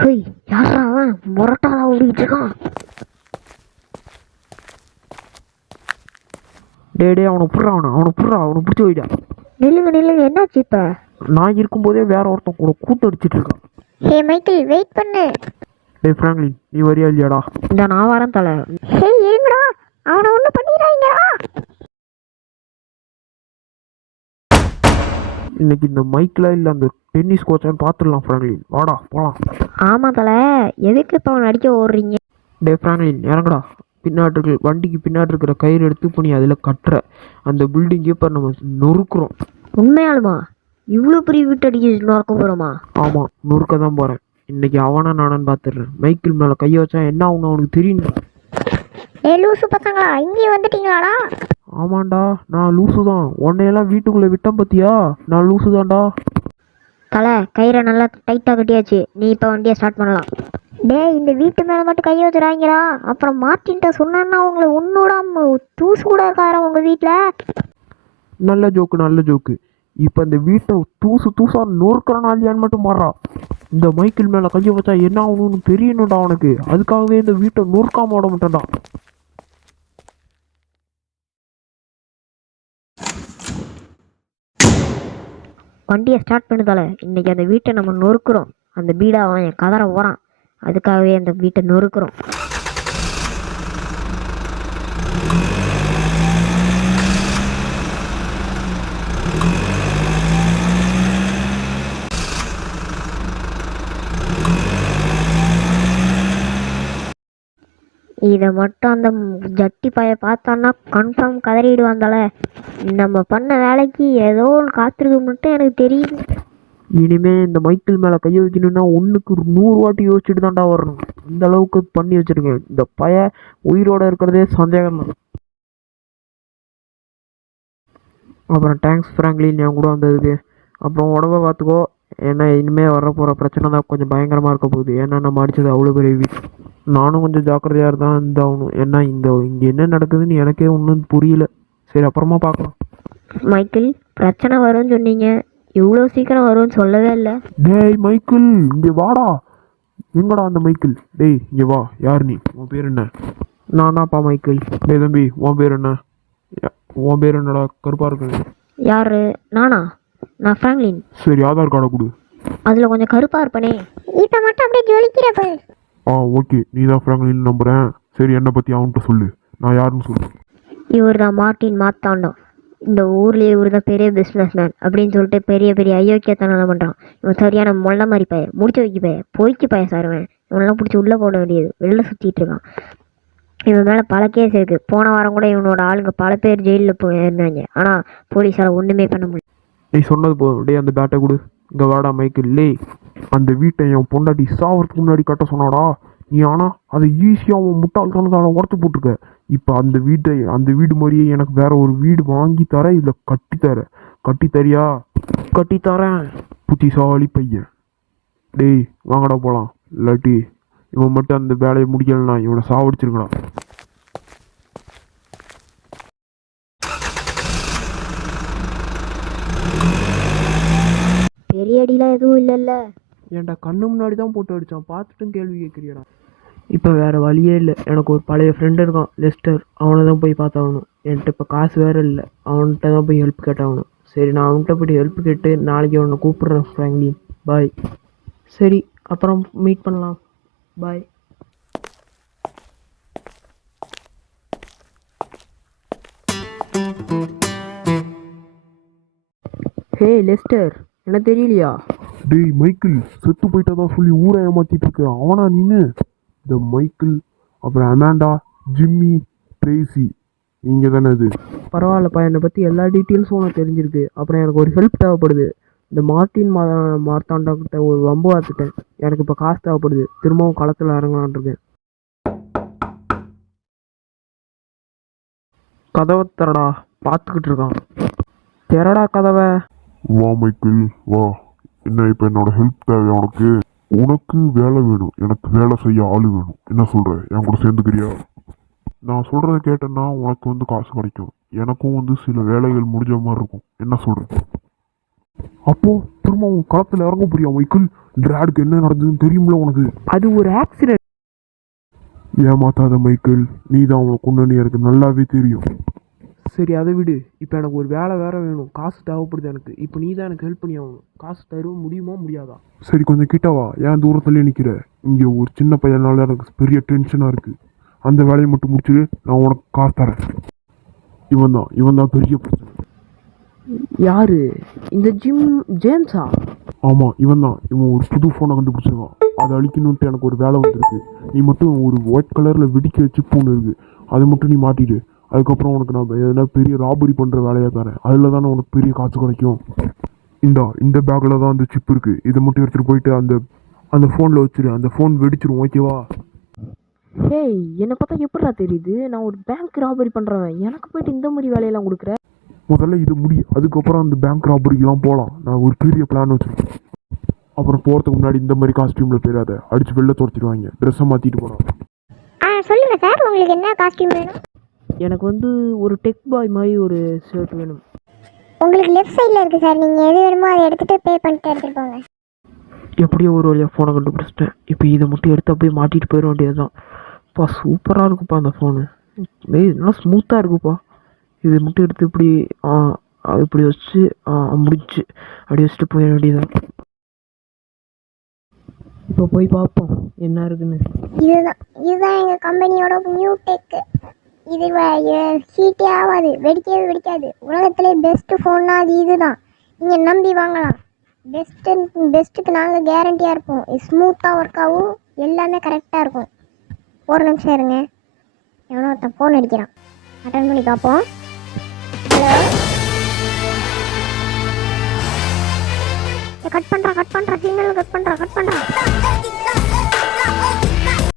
Hey, யாரா அவன் முரட்டாளா ஓடிட்டு இருக்கான்? டே அவனை புடுறா, அவனை பிடிச்சி போயிட்டா. நில்லுங்க, என்னாச்சு இப்ப? நான் இருக்கும்போதே வேற ஒருத்தன் கூட கூட்டு அடிச்சிட்டு இருக்கான். ஹே மைக்கேல், வெயிட் பண்ணு. டே ஃப்ராங்க்லின், நீ வரியா இல்லையாடா? இந்த நான் வரேன் தலை. ஹே இருங்கடா, அவனை ஒன்றும் பண்ணிடுறாங்கடா. இன்னைக்கு இந்த மைக்கில் இல்லை அந்த டென்னிஸ் கோச்சான்னு பார்த்துடலாம் ஃப்ராங்க்லின். வாடா போகலாம். ஆமா தலை, எதுக்கு இப்போ அவனை அடிக்க ஓடுறீங்க? டே ஃப்ராங்க்லின், இறங்கடா. வண்டிக்கு பின்னாடி இருக்கிற கயிறு எடுத்து பண்ணி அதில் கட்டுற அந்த பில்டிங்கே இப்போ நம்ம நொறுக்குறோம். உண்மையாலுமா? இவ்வளோ பெரிய வீட்டு அடிக்க நோக்க போகிறோமா? ஆமாம், நொறுக்க தான் போகிறேன். இன்னைக்கு அவனா நானான்னு பார்த்துடுறேன். மைக்கிள் மேலே கையை வச்சா என்ன ஆகுன்னு அவனுக்கு தெரியும். ஏ லூசு பசங்களா, இங்கேயே வந்துட்டீங்களாடா? ஆமாண்டா, நான் லூசு தான். உன்னையெல்லாம் வீட்டுக்குள்ளே விட்டேன் பார்த்தியா? நான் லூசு தான்டா. தலை, கயிறை நல்லா டைட்டாக கட்டியாச்சு. நீ இப்போ வண்டியை ஸ்டார்ட் பண்ணலாம். டேய், இந்த வீட்டு மேலே மட்டும் கை வச்சுறாங்கடா. அப்புறம் மார்ட்டின்ட்ட சொன்னா உங்களை ஒன்னோடாம தூசு கூட இருக்காரா உங்கள் வீட்டில்? நல்ல ஜோக்கு. இப்போ இந்த வீட்டை தூசா நொறுக்கிறனா இல்லையான்னு மட்டும் மாறா. இந்த மைக்கிள் மேலே கையை வச்சா என்ன ஆகணும்னு தெரியணும்டா அவனுக்கு. அதுக்காகவே இந்த வீட்டை நொறுக்காம விட மாட்டேன்டா. வண்டியை ஸ்டார்ட் பண்ணுதால, இன்னைக்கு அந்த வீட்டை நம்ம நொறுக்குறோம். அந்த வீடை அவன் என் கதற ஓறான். அதுக்காகவே அந்த வீட்டை நொறுக்குறோம். இதை மட்டும் அந்த ஜட்டி பைய பார்த்தான்னா கன்ஃபார்ம் கதறிடுவாந்தால. நம்ம பண்ண வேலைக்கு ஏதோ ஒன்று காத்திருக்கு மட்டும் எனக்கு தெரியுது. இனிமே இந்த மைக்கிள் மேலே கையை வைக்கணும்னா 1க்கு 100 வாட்டி யோசிச்சுட்டு தான்டா வரணும். இந்த அளவுக்கு பண்ணி வச்சிருக்கேன். இந்த பைய உயிரோட இருக்கிறதே சந்தேகம் தான். அப்புறம் தேங்க்ஸ் ஃப்ராங்க்லின் என் கூட வந்ததுக்கு. அப்புறம் உடம்ப பார்த்துக்கோ. ஏன்னா இனிமேல் வரப்போகிற பிரச்சனை தான் கொஞ்சம் பயங்கரமாக இருக்க போகுது. ஏன்னா நம்ம அடித்தது அவ்வளோ பெரிய வீடு. நானும் கொஞ்சம் ஜாக்கிரதையாக தான் இருந்தாகணும். ஏன்னா இங்கே என்ன நடக்குதுன்னு எனக்கே ஒன்றும் புரியல. சரி, அப்புறமா பார்க்கலாம். மைக்கிள், பிரச்சனை வரும்னு சொன்னீங்க, இவ்வளோ சீக்கிரம் வரும்னு சொல்லவே இல்லை. டேய் மைக்கிள், இங்கே வாடா. எங்கடா அந்த மைக்கிள்? டேய் இங்கே வா. யார் நீ? உன் பேர் என்ன? நான் தான்ப்பா மைக்கிள். டேய் தம்பி, உன் பேர் என்ன? உன் பேர் என்னடா? கருப்பாக இருக்கு. யாரு? நானா? நான் ஃப்ராங்க்லின். சரி, ஆதார் கார்டை கொடு. அதில் கொஞ்சம் கருப்பாக இருப்பனே. இப்போ மட்டும் அப்படியே ஜொலிக்கிறப்ப. ஓகே, நீ தான் ஃப்ராங்க்லின் நம்புகிறேன். சரி, என்னை பற்றி அவன்கிட்ட சொல்லு. நான் யாருன்னு சொல்லு. இவர் தான் மார்ட்டின் மார்த்தாண்டம். இந்த ஊர்லேயே இவர் தான் பெரிய பிஸ்னஸ் மேன் அப்படின்னு சொல்லிட்டு பெரிய பெரிய அயோக்கியத்தனம் பண்ணுறான். இவன் சரியான மொல்ல மாதிரி பையன், முடிச்சு வைக்க பையன், பொய்க்கு பையன் சாருவேன். இவனெல்லாம் பிடிச்சி உள்ளே போட வேண்டியது. வெளில சுற்றிட்டு இருக்கான். இவன் மேலே பல கேஸ் இருக்குது. போன வாரம் கூட இவனோட ஆளுங்க பல பேர் ஜெயிலில் போயிருந்தாங்க. ஆனால் போலீஸால் ஒன்றுமே பண்ண முடியல. நீ சொன்னது போதும். டே அந்த பேட்டை கொடு. இங்கே வாடா மைக்கிள். லே, அந்த வீட்டை என் பொண்டாட்டி சாவறதுக்கு முன்னாடி கட்ட சொன்னாடா. நீ ஆனால் அதை ஈஸியாக அவன் முட்டாள்தனத்தால் உடச்சி போட்டிருக்க. இப்போ அந்த வீடு மாதிரியே எனக்கு வேற ஒரு வீடு வாங்கி தர, இல்லை கட்டித்தரியா? கட்டித்தரேன். புத்திசாலி பையன். டேய் வாங்கடா போகலாம். இல்லாட்டி இவன் மட்டும் அந்த வேலையை முடிக்கலனா இவனை சாவடிச்சிருக்கடா. பெரிய அடிலாம் எதுவும் இல்லைல்ல? ஏன்டா கண்ணு முன்னாடி தான் போட்டு அடித்தான், பார்த்துட்டும் கேள்வி கேட்குறியடா. இப்போ வேறு வழியே இல்லை. எனக்கு ஒரு பழைய ஃப்ரெண்டு இருக்கான், லெஸ்டர். அவனை தான் போய் பார்த்தாகணும். என்கிட்ட இப்போ காசு வேறு இல்லை. அவன்கிட்ட தான் போய் ஹெல்ப் கேட்டாகணும். சரி, நான் அவன்கிட்ட போய் ஹெல்ப் கேட்டு நாளைக்கு அவனை கூப்பிட்றேன் ஃப்ராங்க்லின். பாய். சரி, அப்புறம் மீட் பண்ணலாம். பாய். ஹே லெஸ்டர், என்ன தெரியலையா? டேய் மைக்கிள், செத்து போயிட்டதான் சொல்லி ஊரை ஏமாத்திட்டு இருக்க. அவனா நீனு? இந்த மைக்கிள், அப்புறம் அமாண்டா, ஜிம்மி, ட்ரேசி, நீங்கள் தானே இது? பரவாயில்லப்பா, என்னை பற்றி எல்லா டீட்டெயில்ஸும் உனக்கு தெரிஞ்சிருக்கு. அப்புறம் எனக்கு ஒரு ஹெல்ப் தேவைப்படுது. இந்த மார்த்தாண்டாக்கிட்ட ஒரு வம்பு பார்த்துட்டேன். எனக்கு இப்போ காசு தேவைப்படுது. திரும்பவும் களத்தில் இறங்கலான் இருக்கேன். கதவை திறடா. பார்த்துக்கிட்டு இருக்கான். திறடா கதவை. வா மைக்கிள் வா. என்ன இப்போ என்னோட ஹெல்ப் தேவை உனக்கு? உனக்கு வேலை வேணும், எனக்கு வேலை செய்ய ஆள் வேணும். என்ன சொல்கிற? என் கூட சேர்ந்துக்கிறியா? நான் சொல்கிறத கேட்டேன்னா உனக்கு காசு கிடைக்கும். எனக்கும் சில வேலைகள் முடிஞ்ச மாதிரி இருக்கும். என்ன சொல்கிற? அப்போ திரும்பவும் களத்தில் இறங்க போறியா மைக்கிள்? ட்ராடுக்கு என்ன நடந்ததுன்னு தெரியும்ல உனக்கு? அது ஒரு ஆக்சிடென்ட். ஏமாத்தாத மைக்கேல், நீ தான் அவனை கொண்டு எனக்கு நல்லாவே தெரியும். சரி அதை விடு. இப்போ எனக்கு ஒரு வேலை வேற வேணும், காசு தேவைப்படுது எனக்கு. இப்போ நீ தான் எனக்கு ஹெல்ப் பண்ணி ஆகணும். காசு தருவ முடியுமா முடியாதா? சரி கொஞ்சம் கிட்டவா, ஏன் தூரத்துலேயே நிற்கிற? இங்கே ஒரு சின்ன பையனால எனக்கு பெரிய டென்ஷனாக இருக்குது. அந்த வேலையை மட்டும் முடிச்சுட்டு நான் உனக்கு காசு தரேன். இவன் தான் பெரிய பிரச்சனை. யாரு? இந்த ஜேம்ஸா? ஆமாம் இவன் ஒரு புது ஃபோனை கண்டுபிடிச்சிருக்கான். அதை அழிக்கணுன்ட்டு எனக்கு ஒரு வேலை வந்திருக்கு. நீ மட்டும் ஒரு ஒயிட் கலரில் வெடிக்க வச்சு ஃபோன் இருக்குது, அதை மட்டும் நீ மாட்டிடு. அதுக்கப்புறம் உனக்கு நான் எதனா பெரிய ராபரி பண்ணுற வேலையாக தரேன். அதில் தானே உனக்கு பெரிய காசு கிடைக்கும். இந்த பேக்கில் தான் அந்த சிப் இருக்குது. இதை மட்டும் எடுத்துகிட்டு போயிட்டு அந்த ஃபோனில் வச்சிரு. அந்த ஃபோன் வெடிச்சிரும், ஓகேவா? ஹேய், என்னை பார்த்தா எப்படிடா தெரியுது? நான் ஒரு பேங்க் ராபரி பண்ணுறவன். எனக்கு போயிட்டு இந்த மாதிரி வேலையெல்லாம் கொடுக்குற? முதல்ல இது முடி, அதுக்கப்புறம் அந்த பேங்க் ராபரிக்கெலாம் போகலாம். நான் ஒரு பெரிய பிளான் வச்சுருக்கேன். அப்புறம் போகிறதுக்கு முன்னாடி இந்த மாதிரி காஸ்டியூமில் போயிடாத, அடித்து வெளில துரத்திடுவாங்க. ட்ரெஸ்ஸை மாற்றிட்டு போகிறான். சொல்லுங்கள் சார், உங்களுக்கு என்ன காஸ்டியூம் வேணும்? எனக்கு ஒரு டெக் பாய் மாதிரி ஒரு ஷர்ட் வேணும். உங்களுக்கு லெஃப்ட் சைடில் இருக்குது சார், நீங்கள் எது வேணுமோ அதை எடுத்துகிட்டு பே பண்ணிட்டு எடுத்துகிட்டு போங்க. எப்படியோ ஒரு வழியாக ஃபோனை கண்டுபிடிச்சிட்டேன். இப்போ இதை மட்டும் எடுத்து அப்படியே மாட்டிட்டு போயிட வேண்டியது தான். பா சூப்பராக இருக்குப்பா அந்த ஃபோனு. நல்லா ஸ்மூத்தாக இருக்குப்பா. இதை மட்டும் எடுத்து இப்படி வச்சு முடிச்சு அப்படி வச்சுட்டு போயிட வேண்டியதான். இப்போ போய் பார்ப்போம் என்ன இருக்குன்னு. இதுதான் எங்கள் கம்பெனியோட நியூ டெக்கு. இது ஹீட்டே ஆகாது, வெடிக்கவே வெடிக்காது. உலகத்திலே பெஸ்ட்டு ஃபோன்னா அது இதுதான். நீங்கள் நம்பி வாங்கலாம். பெஸ்ட்டுக்கு நாங்கள் கேரண்டியாக இருப்போம். இது ஸ்மூத்தாக ஒர்க் ஆகும், எல்லாமே கரெக்டாக இருக்கும். ஒரு நிமிஷம் இருங்க, எவனோ ஒருத்தன் ஃபோன் அடிக்கிறான். அட்டன் பண்ணி பார்ப்போம். ஹலோ, கட் பண்ணுறான் சிக்னல் கட் பண்ணுறான்.